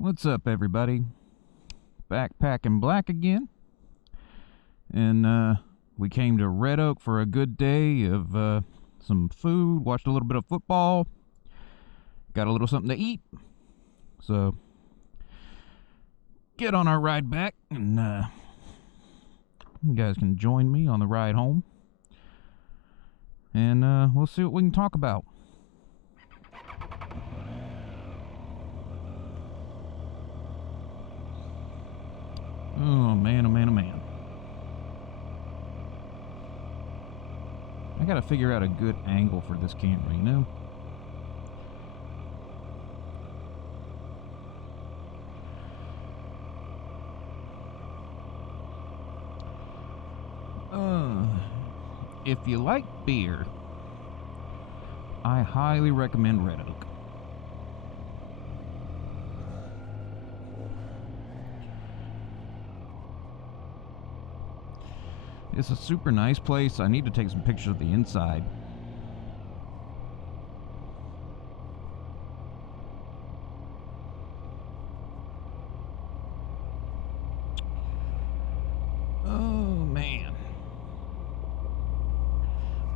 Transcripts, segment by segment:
What's up, everybody? Backpacking Black again. And we came to Red Oak for a good day of some food, watched a little bit of football, got a little something to eat. So, get on our ride back, and you guys can join me on the ride home. And we'll see what we can talk about. Oh man, oh man, oh man. I gotta figure out a good angle for this camera, you know? If you like beer, I highly recommend Red Oak. It's a super nice place. I need to take some pictures of the inside. Oh man.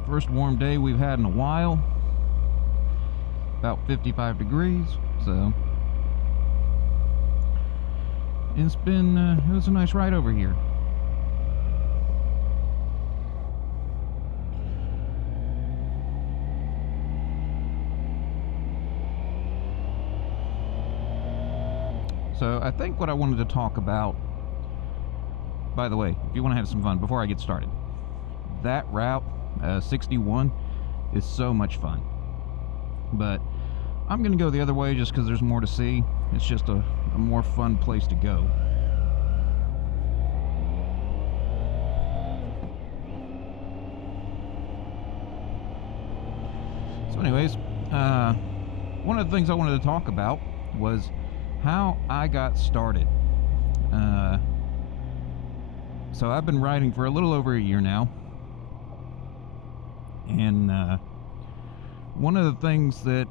First warm day we've had in a while. About 55 degrees, so it's been it was a nice ride over here. So I think what I wanted to talk about, by the way, if you want to have some fun before I get started, that route, 61, is so much fun. But I'm going to go the other way just because there's more to see. It's just a more fun place to go. So anyways, one of the things I wanted to talk about was how I got started. So I've been riding for a little over a year now, and one of the things that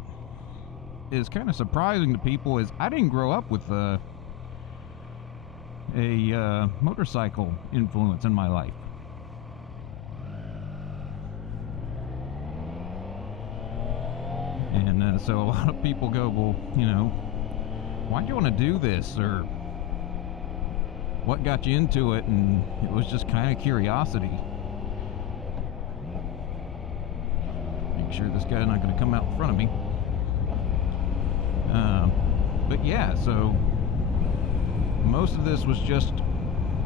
is kind of surprising to people is I didn't grow up with a motorcycle influence in my life. And so a lot of people go, well, you know, why'd you want to do this, or what got you into it? And it was just kind of curiosity. Make sure this guy's not going to come out in front of me. But yeah, so most of this was just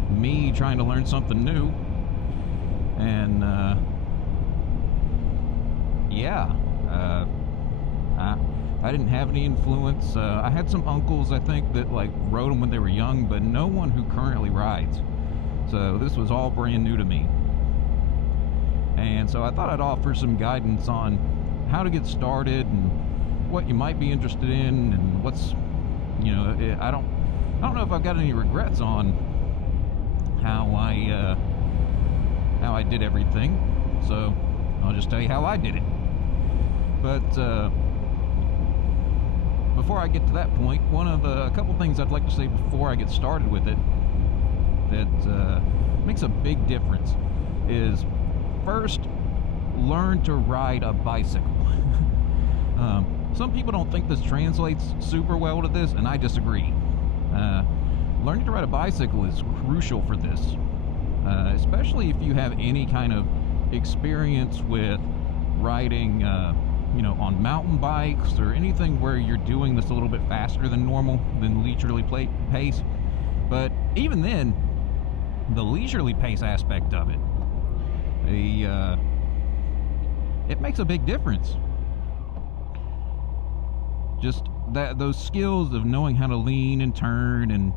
me trying to learn something new. And yeah, I didn't have any influence. I had some uncles, I think, that like rode them when they were young, but no one who currently rides. So this was all brand new to me. And so I thought I'd offer some guidance on how to get started and what you might be interested in, and what's, you know, I don't know if I've got any regrets on how I did everything. So I'll just tell you how I did it. But before I get to that point, a couple things I'd like to say before I get started with it that makes a big difference is, first, learn to ride a bicycle. Some people don't think this translates super well to this, and I disagree. Learning to ride a bicycle is crucial for this, especially if you have any kind of experience with riding you know, on mountain bikes or anything where you're doing this a little bit faster than normal, than leisurely pace. But even then, the leisurely pace aspect of it, it makes a big difference. Just those skills of knowing how to lean and turn, and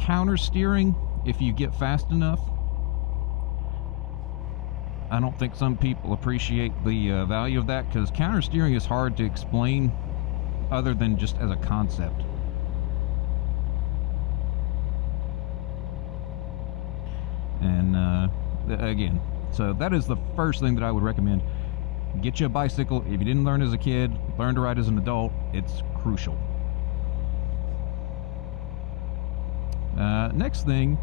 counter steering if you get fast enough. I don't think some people appreciate the value of that, because counter steering is hard to explain other than just as a concept. And again, so that is the first thing that I would recommend. Get you a bicycle. If you didn't learn as a kid, learn to ride as an adult. It's crucial. Next thing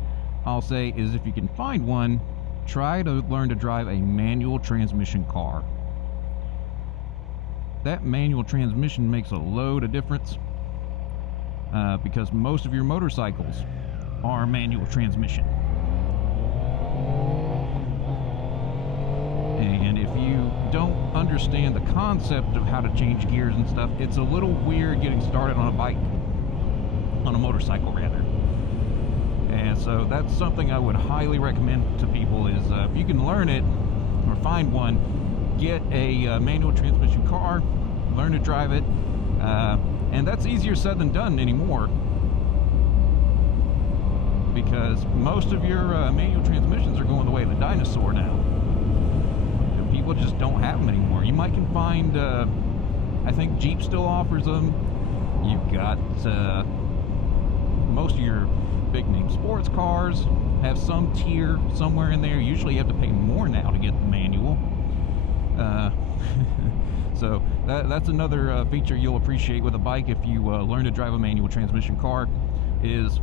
I'll say is if you can find one, try to learn to drive a manual transmission car. That manual transmission makes a load of difference because most of your motorcycles are manual transmission. And if you don't understand the concept of how to change gears and stuff, it's a little weird getting started on a bike, on a motorcycle rather. And so that's something I would highly recommend to people is if you can learn it or find one, get a manual transmission car, learn to drive it, and that's easier said than done anymore because most of your manual transmissions are going the way of the dinosaur now. People just don't have them anymore. You might can find, I think Jeep still offers them. You've got most of your big name sports cars have some tier somewhere in there. Usually you have to pay more now to get the manual. So that's another feature you'll appreciate with a bike if you learn to drive a manual transmission car, is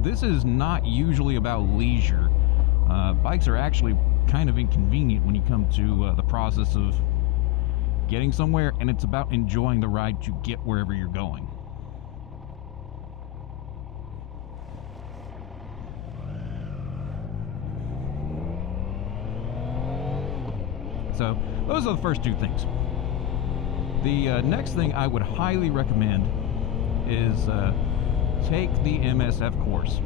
this is not usually about leisure. Bikes are actually kind of inconvenient when you come to the process of getting somewhere, and it's about enjoying the ride to get wherever you're going. So those are the first two things. The next thing I would highly recommend is take the MSF course.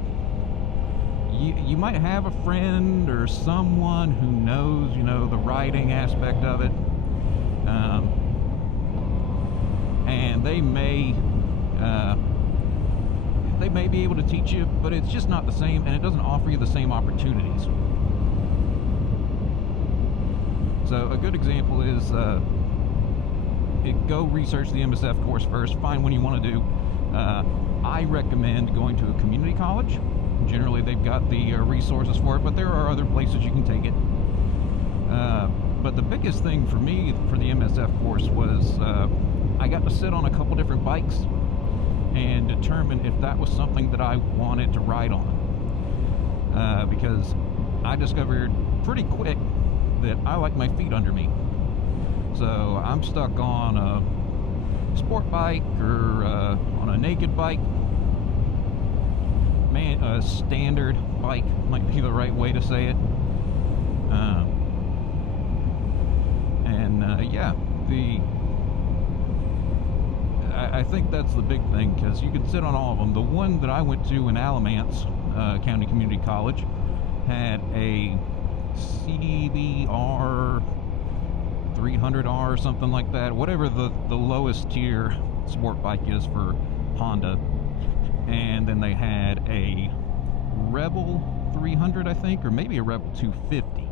You might have a friend or someone who knows, the riding aspect of it, and they may be able to teach you, but it's just not the same, and it doesn't offer you the same opportunities. So a good example is go research the MSF course first, find one you want to do. I recommend going to a community college. Generally they've got the resources for it, but there are other places you can take it. But the biggest thing for me for the MSF course was I got to sit on a couple different bikes and determine if that was something that I wanted to ride on. Because I discovered pretty quick that I like my feet under me. So I'm stuck on a sport bike or on a naked bike. A standard bike might be the right way to say it. Yeah, I think that's the big thing, because you can sit on all of them. The one that I went to in Alamance County Community College had a CBR 300R or something like that, whatever the lowest tier sport bike is for Honda. And then they had a Rebel 300, I think, or maybe a Rebel 250.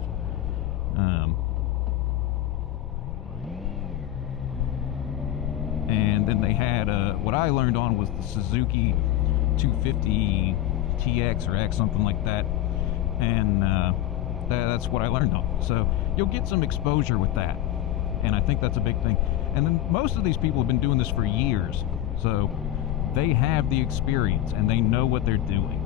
And then they had what I learned on was the Suzuki 250 TX or X, something like that. And that's what I learned on. So you'll get some exposure with that, and I think that's a big thing. And then most of these people have been doing this for years, so they have the experience and they know what they're doing.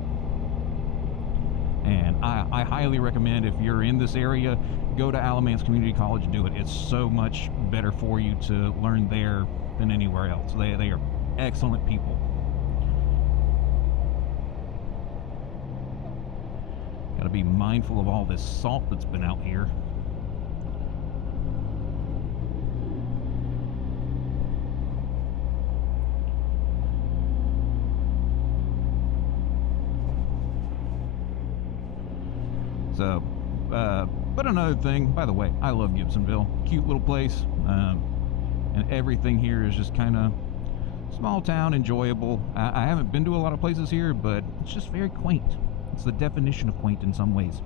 And I highly recommend, if you're in this area, go to Alamance Community College and do it. It's so much better for you to learn there than anywhere else. They are excellent people. Got to be mindful of all this salt that's been out here. So, but another thing, by the way, I love Gibsonville. Cute little place, and everything here is just kind of small town, enjoyable. I haven't been to a lot of places here, but it's just very quaint. It's the definition of quaint in some ways.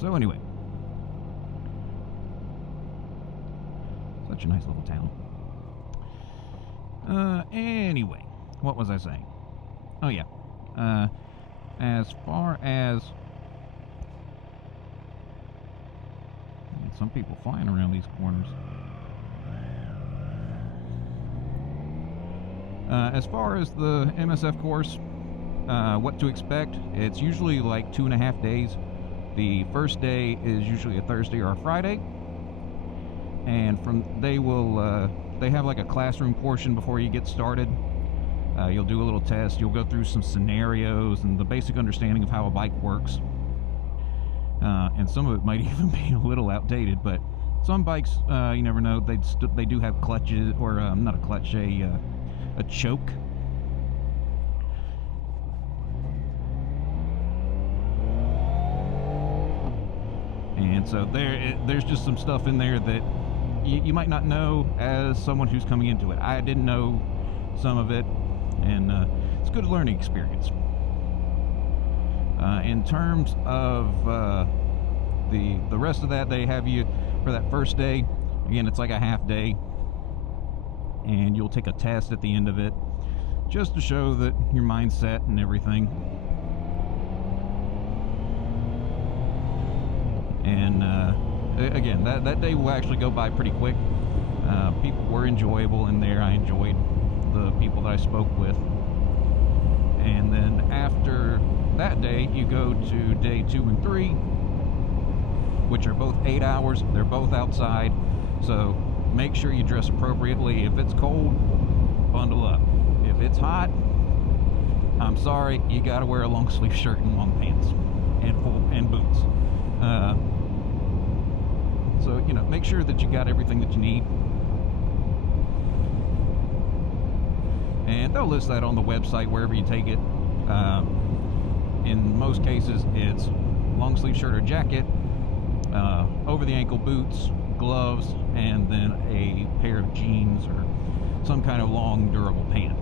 So anyway, such a nice little town. Anyway, what was I saying? Oh yeah, as far as, let's some people flying around these corners. As far as the MSF course, what to expect, it's usually like 2.5 days. The first day is usually a Thursday or a Friday, and they have like a classroom portion before you get started. You'll do a little test, you'll go through some scenarios and the basic understanding of how a bike works. And some of it might even be a little outdated, but some bikes, you never know, they do have clutches, or not a clutch, a choke. And so there's just some stuff in there that you might not know as someone who's coming into it. I didn't know some of it, and it's a good learning experience. In terms of the rest of that, they have you for that first day. Again, it's like a half day, and you'll take a test at the end of it just to show that your mind's set and everything. And again, that day will actually go by pretty quick. People were enjoyable in there. I enjoyed the people that I spoke with. And then after that day, you go to day 2 and 3, which are both 8 hours. They're both outside, so make sure you dress appropriately. If it's cold, bundle up. If it's hot, I'm sorry, you gotta wear a long sleeve shirt and long pants and boots. So, you know, make sure that you got everything that you need. And they'll list that on the website wherever you take it. In most cases, it's long sleeve shirt or jacket, over the ankle boots, gloves, and then a pair of jeans or some kind of long durable pant.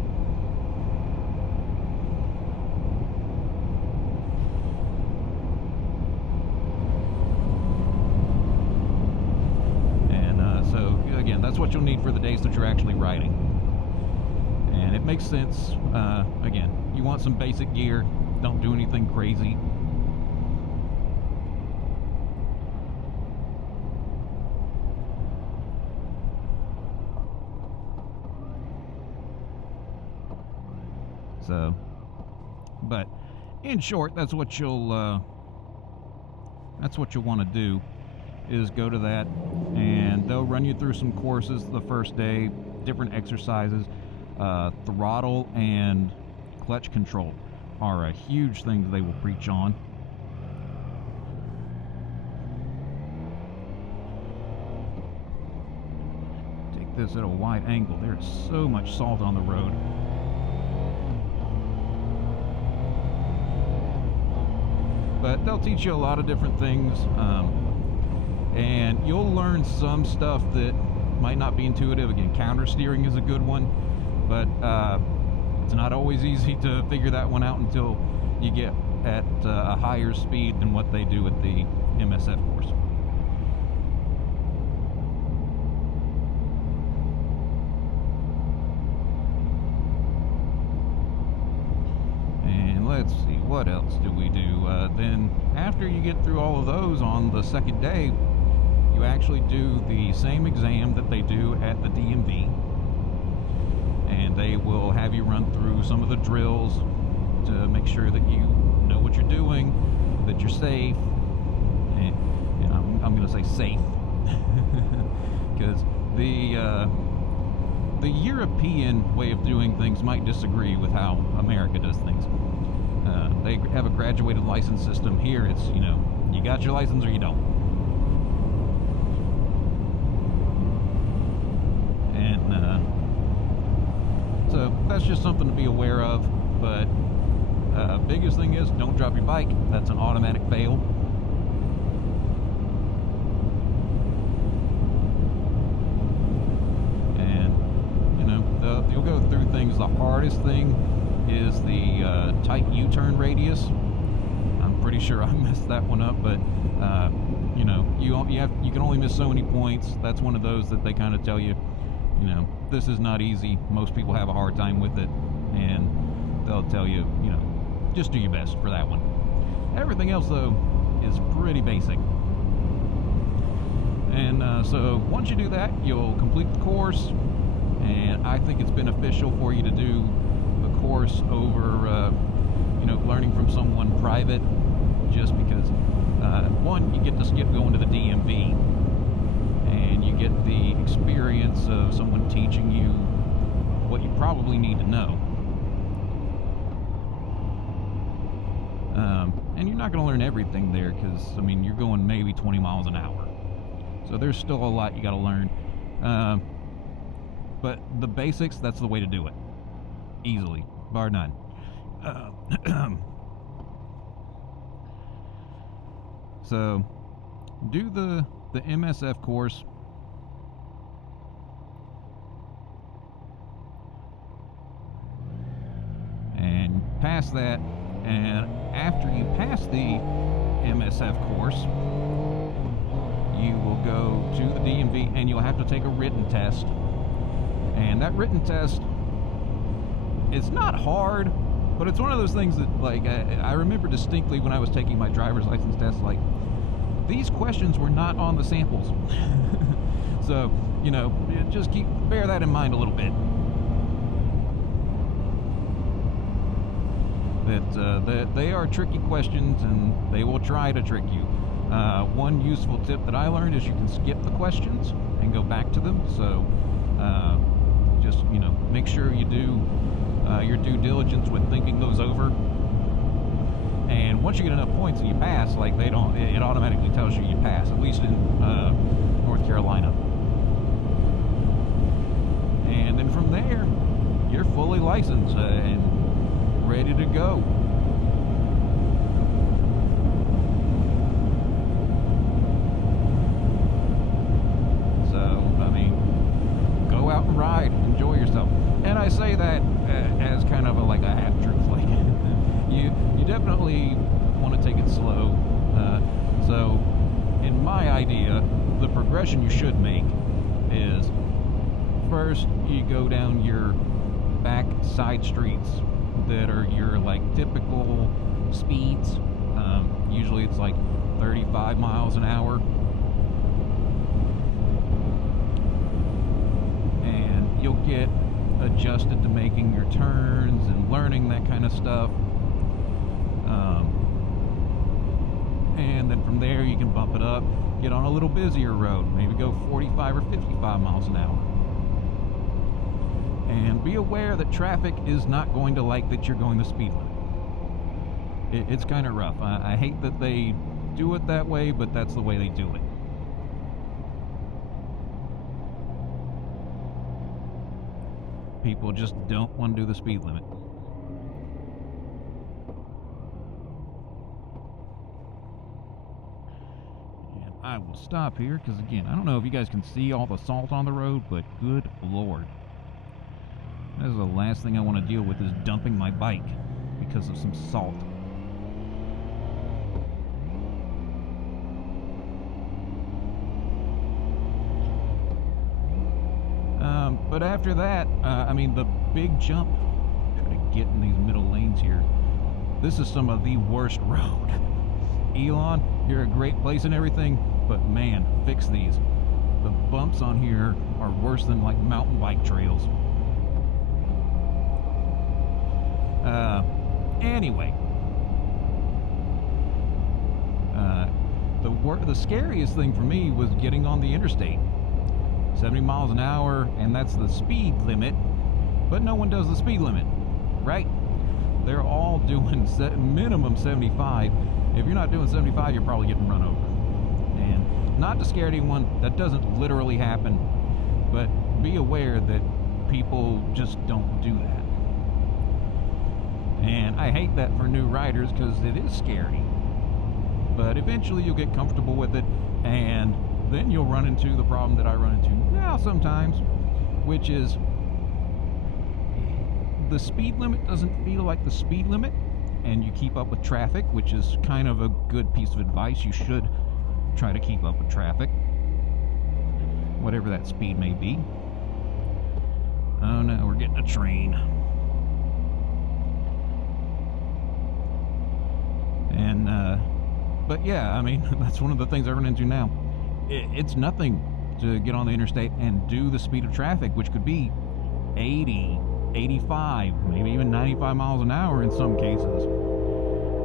So again, that's what you'll need for the days that you're actually riding. And it makes sense. Again, you want some basic gear. Don't do anything crazy. So, but in short, that's what you'll want to do, is go to that, and they'll run you through some courses the first day, different exercises. Throttle and clutch control are a huge thing that they will preach on. Take this at a wide angle. There's so much salt on the road. But they'll teach you a lot of different things. And you'll learn some stuff that might not be intuitive. Again, counter steering is a good one, but it's not always easy to figure that one out until you get at a higher speed than what they do at the MSF course. And let's see, what else do we do? Then after you get through all of those on the second day, you actually do the same exam that they do at the DMV, and they will have you run through some of the drills to make sure that you know what you're doing, that you're safe, and I'm going to say safe, because the European way of doing things might disagree with how America does things. They have a graduated license system. Here it's, you know, you got your license or you don't. So that's just something to be aware of. But biggest thing is, don't drop your bike. That's an automatic fail. And you know, you'll go through things. The hardest thing is the tight U-turn radius. I'm pretty sure I messed that one up, but you know, you can only miss so many points. That's one of those that they kind of tell you, you know, this is not easy. Most people have a hard time with it, and they'll tell you, you know, just do your best for that one. Everything else, though, is pretty basic. And so once you do that, you'll complete the course, and I think it's beneficial for you to do the course over, learning from someone private, just because, one, you get to skip going to the DMV, and you get the experience of someone teaching you what you probably need to know. And you're not going to learn everything there, because, you're going maybe 20 miles an hour. So there's still a lot you got to learn. But the basics, that's the way to do it. Easily, bar none. So, do the MSF course. And pass that. And after you pass the MSF course, you will go to the DMV and you'll have to take a written test. And that written test, it's not hard, but it's one of those things that, like, I remember distinctly when I was taking my driver's license test, like, these questions were not on the samples. So, just bear that in mind a little bit. That they are tricky questions, and they will try to trick you. One useful tip that I learned is you can skip the questions and go back to them. So just make sure you do your due diligence with thinking those over. And once you get enough points and you pass, like it automatically tells you pass, at least in North Carolina. And then from there, you're fully licensed and ready to go. So, go out and ride, enjoy yourself. And I say that as kind of like a half truth. Like, you definitely want to take it slow. So, in my idea, the progression you should make is first you go down your back side streets that are your typical speeds. Usually it's like 35 miles an hour. And you'll get adjusted to making your turns and learning that kind of stuff. And then from there you can bump it up, get on a little busier road, maybe go 45 or 55 miles an hour. And be aware that traffic is not going to like that you're going the speed limit. It's kind of rough. I hate that they do it that way, but that's the way they do it. People just don't want to do the speed limit. And I will stop here because, again, I don't know if you guys can see all the salt on the road, but good Lord. That is the last thing I want to deal with, is dumping my bike because of some salt. But after that, the big jump, try to get in these middle lanes here. This is some of the worst road. Elon, you're a great place and everything, but man, fix these. The bumps on here are worse than like mountain bike trails. Anyway, the scariest thing for me was getting on the interstate. 70 miles an hour, and that's the speed limit, but no one does the speed limit, right? They're all doing minimum 75. If you're not doing 75, you're probably getting run over. And not to scare anyone, that doesn't literally happen, but be aware that people just don't do that. And I hate that for new riders because it is scary. But eventually you'll get comfortable with it, and then you'll run into the problem that I run into now sometimes, which is the speed limit doesn't feel like the speed limit, and you keep up with traffic, which is kind of a good piece of advice. You should try to keep up with traffic, whatever that speed may be. Oh no, we're getting a train. And but yeah, that's one of the things I run into now. it's nothing to get on the interstate and do the speed of traffic, which could be 80, 85, maybe even 95 miles an hour in some cases,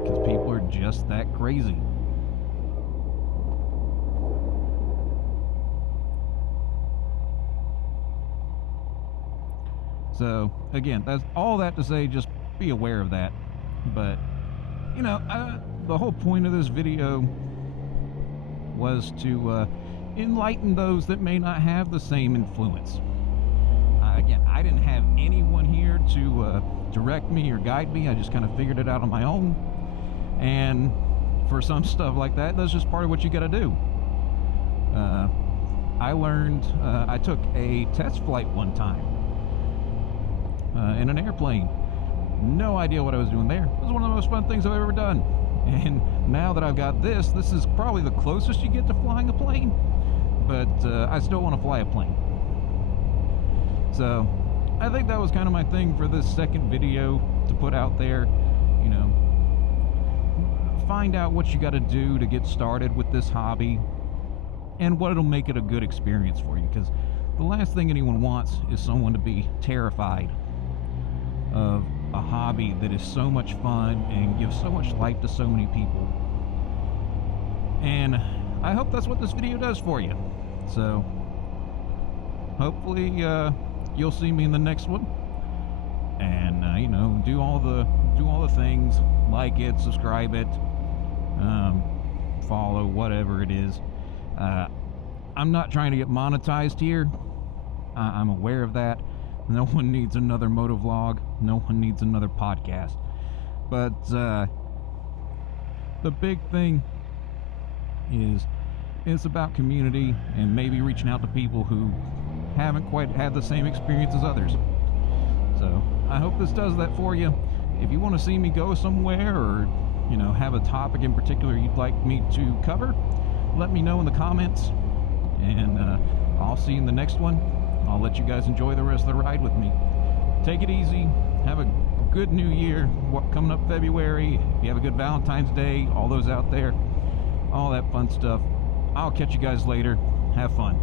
because people are just that crazy. So again, that's all that to say, just be aware of that. But you know, the whole point of this video was to enlighten those that may not have the same influence. Again, I didn't have anyone here to direct me or guide me. I just kind of figured it out on my own. And for some stuff like that, that's just part of what you got to do. I learned, I took a test flight one time in an airplane. No idea what I was doing there. It was one of the most fun things I've ever done. And now that I've got this is probably the closest you get to flying a plane. But I still want to fly a plane. So I think that was kind of my thing for this second video to put out there. You know, find out what you got to do to get started with this hobby and what'll make it a good experience for you, because the last thing anyone wants is someone to be terrified of a hobby that is so much fun and gives so much life to so many people. And I hope that's what this video does for you. So hopefully you'll see me in the next one, and you know, do all the things, like it, subscribe it, follow, whatever it is. I'm not trying to get monetized here. I'm aware of that. No one needs another motovlog. No one needs another podcast. But the big thing is it's about community and maybe reaching out to people who haven't quite had the same experience as others. So I hope this does that for you. If you want to see me go somewhere, or you know, have a topic in particular you'd like me to cover, let me know in the comments, and I'll see you in the next one. I'll let you guys enjoy the rest of the ride with me. Take it easy. Have a good new year. Coming up February. If you have a good Valentine's Day, all those out there, all that fun stuff. I'll catch you guys later. Have fun.